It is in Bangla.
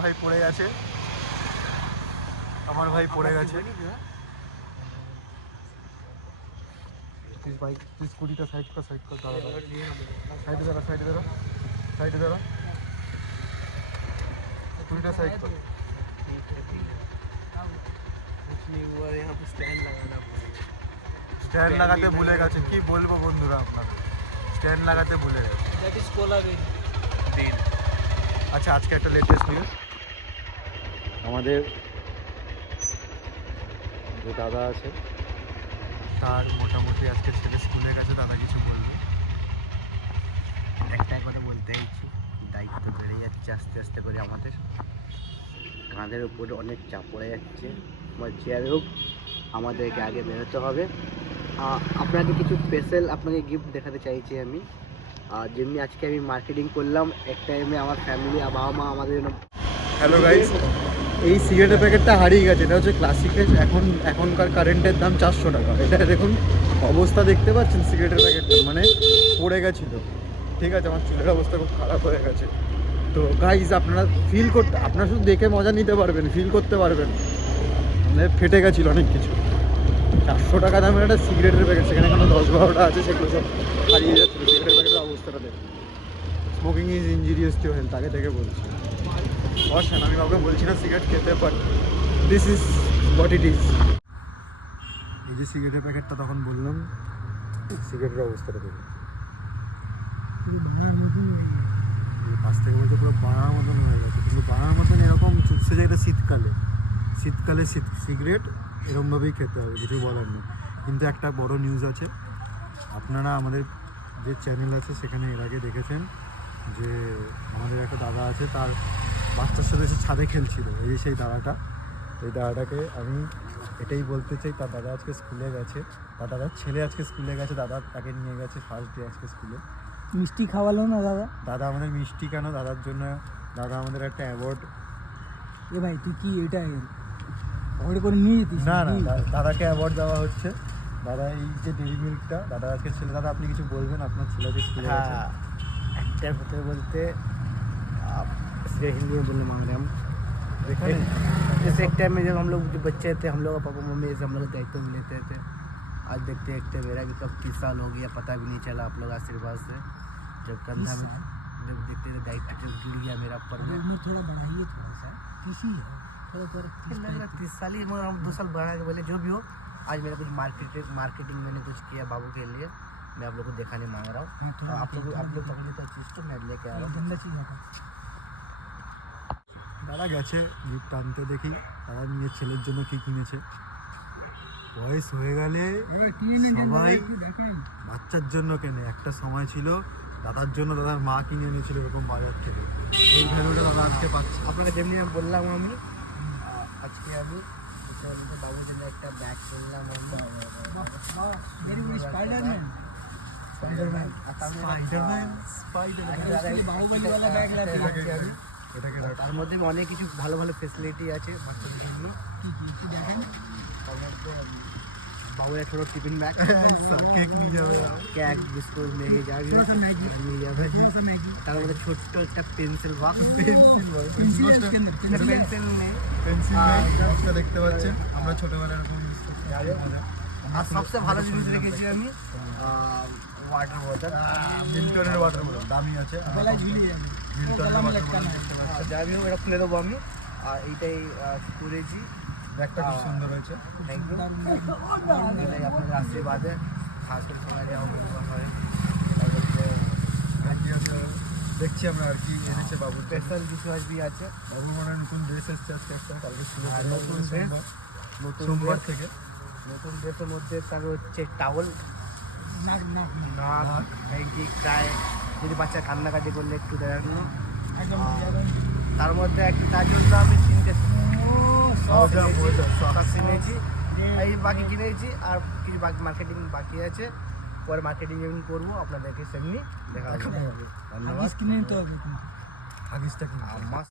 ভাই পড়ে গেছে, আমার ভাই পড়ে গেছে। ভাই তুই স্কুটিটা সাইড কর, সাইড কর, দাঁড়া সাইডে দাঁড়া, সাইডে দাঁড়া, সাইডে দাঁড়া, স্কুটিটা সাইড কর। স্ট্যান্ড লাগাতে ভুলে গেছে, কি বলবো বন্ধুরা আপনাদের, স্ট্যান্ড লাগাতে ভুলে গেছে। আচ্ছা আজকে একটা লেটেস্ট নিউজ, আমাদের যে দাদা আছে তার মোটামুটি আজকে ছেলে স্কুলে গেছে। দাদা কিছু বলবে? একটাই কথা বলতে চাইছি, দায়িত্ব বেড়ে যাচ্ছে আস্তে আস্তে করে, আমাদের কাঁধের উপরে অনেক চাপ পড়ে যাচ্ছে। যাই হোক, আমাদেরকে আগে বেরোতে হবে। আপনাকে কিছু স্পেশাল আপনাকে গিফট দেখাতে চাইছি আমি। যেমনি আজকে আমি মার্কেটিং করলাম, এক টাইমে আমার ফ্যামিলি বাবা মা আমাদের জন্য। হ্যালো গাইস, এই সিগারেটের প্যাকেটটা হারিয়ে গেছে। এটা হচ্ছে ক্লাসিকের, এখনকার কারেন্টের দাম 400 টাকা। এটা দেখুন অবস্থা, দেখতে পাচ্ছেন সিগারেটের প্যাকেটটা, মানে পড়ে গেছিলো। ঠিক আছে, আমার চুলের অবস্থা খুব খারাপ হয়ে গেছে। তো গাইস আপনারা ফিল করতে, আপনারা শুধু দেখে মজা নিতে পারবেন, ফিল করতে পারবেন। মানে ফেটে গেছিলো অনেক কিছু। 400 টাকা দামের একটা সিগারেটের প্যাকেট, সেখানে এখনো 10-12টা আছে, সেগুলো সব হারিয়ে যাচ্ছিলো। সিগারেটের প্যাকেটের অবস্থাটা দেখুন। Smoking is injurious to health, আগে থেকে বলছি। অবশ্যই আমি কাউকে বলছি না সিগারেট খেতে, but this is what it is. এই যে সিগারেটের প্যাকেটটা তখন বললাম, সিগারেটের অবস্থাটা দেখুন। পাশ থেকে বলতে পুরো বাড়ার মতন হয়ে গেছে, কিন্তু বাড়ার মতন এরকম চুপসে যায়। এটা শীতকালে, শীতকালে সিগারেট এরকমভাবেই খেতে হবে, কিছু বলার নেই। কিন্তু একটা বড় নিউজ আছে, আপনারা আমাদের যে চ্যানেল আছে সেখানে এর আগে দেখেছেন যে আমাদের একটা দাদা আছে, তার বাচ্চার সাথে সে ছাদে খেলছিল। এই যে সেই দাদাটা, এই দাদাটাকে আমি এটাই বলতে চাই, তার দাদা আজকে স্কুলে গেছে, তার দাদার ছেলে আজকে স্কুলে গেছে, দাদা তাকে নিয়ে গেছে ফার্স্ট ডে আজকে স্কুলে। মিষ্টি খাওয়ালো না দাদা? দাদা আমাদের মিষ্টি কেন, দাদার জন্য দাদা আমাদের একটা অ্যাওয়ার্ড। এ ভাই তুই কি এটা অর্ডার করে নিয়ে যেতিস? না না, দাদাকে অ্যাওয়ার্ড দেওয়া হচ্ছে। দাদা এই যে ডেইরি মিল্কটা, দাদা আজকে ছেলে। দাদা আপনি কিছু বলবেন, আপনার ছেলে যে স্কুলে গেছে? একটা হতে বলতে हिंदी में बोलने मांग रहे हैं हम। जैसे एक टाइम में जब हम लोग जो बच्चे थे, हम लोग का पापा मम्मी से हम लोग दायित्व भी लेते थे। आज देखते देखते मेरा भी कब 30 साल हो गया पता भी नहीं चला, आप लोग आशीर्वाद से। जब कंधा में जब देखते थे दायित्व जब गिर गया मेरा ऊपर में। उम्र थोड़ा बढ़ाइए, थोड़ा सा किसी है थोड़ा पर लग रहा 30 साल ही, मगर हम 2 साल बढ़ा के बोले जो भी हो। आज मेरा कुछ मार्केटिंग मैंने कुछ किया बाबू के लिए, मैं आप लोग को दिखाने मांग रहा हूँ। आप लोग पकड़िए तो चीज़ तो मैं लेके आ रहा हूँ। गंदा चीज़ है। দাদা গেছে গিফট আনতে, দেখি দাদা নিয়ে ছেলের জন্য কি কিনেছে। বয়স হয়ে গেলে সবাই বাচ্চার জন্য কেনে, একটা সময় ছিল দাদার জন্য দাদার মা কিনে এনেছিল এরকম বাজার থেকে। এই ভ্যালুটা দাদা আজকে পাচ্ছে। আপনাকে যেমনি আমি বললাম, আমি আজকে আমি বাবুর জন্য একটা ব্যাগ কিনলাম। स्पाइडरमैन বাহুবলীওয়ালা ব্যাগ লাগে। তার মধ্যে অনেক কিছু ভালো ভালো ফেসিলিটি আছে বাচ্চাদের জন্য। কি দেখেন, তার মধ্যে বাবুর একটা ছোটো টিফিন ব্যাগ, কেক নিয়ে যাবে, কেক বিস্কুট নিয়ে যাবে, নিয়ে যাবে। তার মধ্যে ছোট্ট একটা পেন্সিল বক্স, পেন্সিল নেই, পেন্সিল দেখতে পাচ্ছেন আমরা ছোটবেলায় এরকম। আর সবচেয়ে ভালো জিনিস রেখেছি আমি ওয়াটার বোতল, মিল্টনের ওয়াটার বোতল, দামি আছে মিল্টনের ওয়াটার বোতল দেখতে পাচ্ছেন। যাই হোক, এটা খুলে দেবো আমি। আর এইটাই করেছি, ব্যাগটা খুব সুন্দর হয়েছে। Thank you. এটাই আপনাদের আশীর্বাদে খাস করে সময় দেওয়া হয়। দেখছি আমরা আর কি এনেছে বাবু। স্পেশাল ডিশওয়াশ भी আছে। বাবুর মনে হয় নতুন ড্রেস এসছে আজকে একটা, কালকে ছিল নতুন ড্রেস, সোমবার থেকে নতুন ড্রেসের মধ্যে তার হচ্ছে টাওয়াল, নাক, হ্যাঙ্কি, গায়ে যদি বাচ্চা কান্নাকাটি করলে একটু দেখানো। তার মধ্যে একটা, তার জন্য আমি কিনেছি, এই বাকি কিনেছি। আর কিছু বাকি মার্কেটিং বাকি আছে, পরে মার্কেটিং যেমন করবো আপনাদেরকে সেমনি দেখা হবে। ধন্যবাদ। কিনে নিতে হবে, হাগিসটা কি মাছ